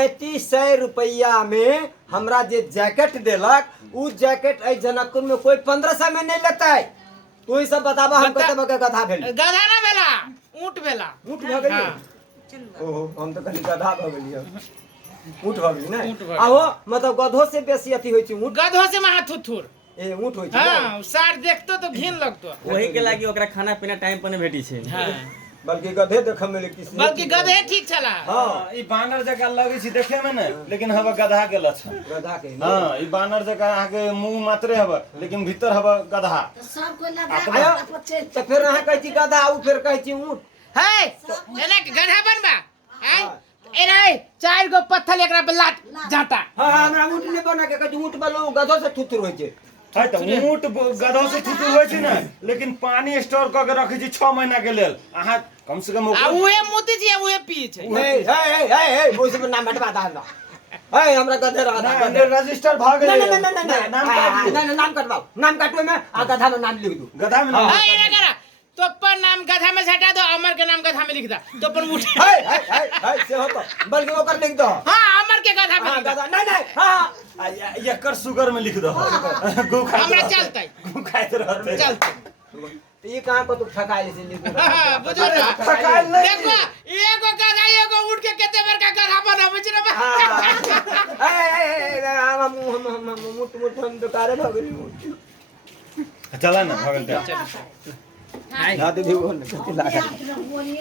3500 रुपया में हमरा जे जैकेट देलक उ जैकेट ए जनकपुर में कोई 1500 में नहीं लेता है। तू ही सब बताबा हम कतबा के गधा भेल गधा ना भेला ऊंट भेला। ऊंट भ गेली। ओहो हम तो कहली गधा भ गेली। ऊंट भ गेली ना। आहो मतलब गधो से बेसी अथी होई छै ऊंट। गधो से महा थुथुर ए ऊंट होई छै। हां सार देखतो तो घिन लगतो। वही के लागी ओकरा खाना पीना टाइम पर नहीं भेटी छै। हां बल्कि गधे देख में किसी बल्कि गधे ठीक छला। हां ई बानर जका लगे छी देखे में न, लेकिन हवा गधा के लक्षण। गधा के हां ई बानर जका आहा के मुंह मात्रे हवा, लेकिन भीतर हवा गधा। सब कोई लगा तो फिर अहाँ कहै छी गधा उ फिर कहै छी ऊंट। है एना गधा बनबा है ए रे 4 गो पत्थर एकरा पे लाट जाता। हां हमरा ऊंट ने बना के कहै ऊंट बलो गधो से थुथुर होय छै। है त ऊंट गधा से थुथुर होय छै न, लेकिन पानी स्टोर क के रखै छी 6 महीना के लेल। आहा कम से कम आ उहे मुती छै उहे पी छै। हे ओइ सब नाम हटवा दा हमरा। हे हमरा गधे रहा गधे रजिस्टर भ गेलै। नहीं नाम कटवाओ। नाम काटवे में आ गधा में नाम लिख दो। गधा में हां ये करा तो पर नाम गधा में हटा दो, अमर के नाम गधा में लिख दा तो पर उठ। हे से हो तो बल्कि ओकर लिख दो। हां अमर के गधा में लिख दा। गधा नहीं हां एकर शुगर में लिख दो। गु खा हमरा चलतै गु खाइत रहतै। चलतै। ये कहां को तू ठकाइल से लिख दो। बुझो ना ठकाइल नहीं। देखो एगो गधा एगो उठ के केते बड़का गधा बनाबै छै रे। हम मुट हम दुकारे भ गेली। चला ना भगल। ना दीदी वो कथि लागा।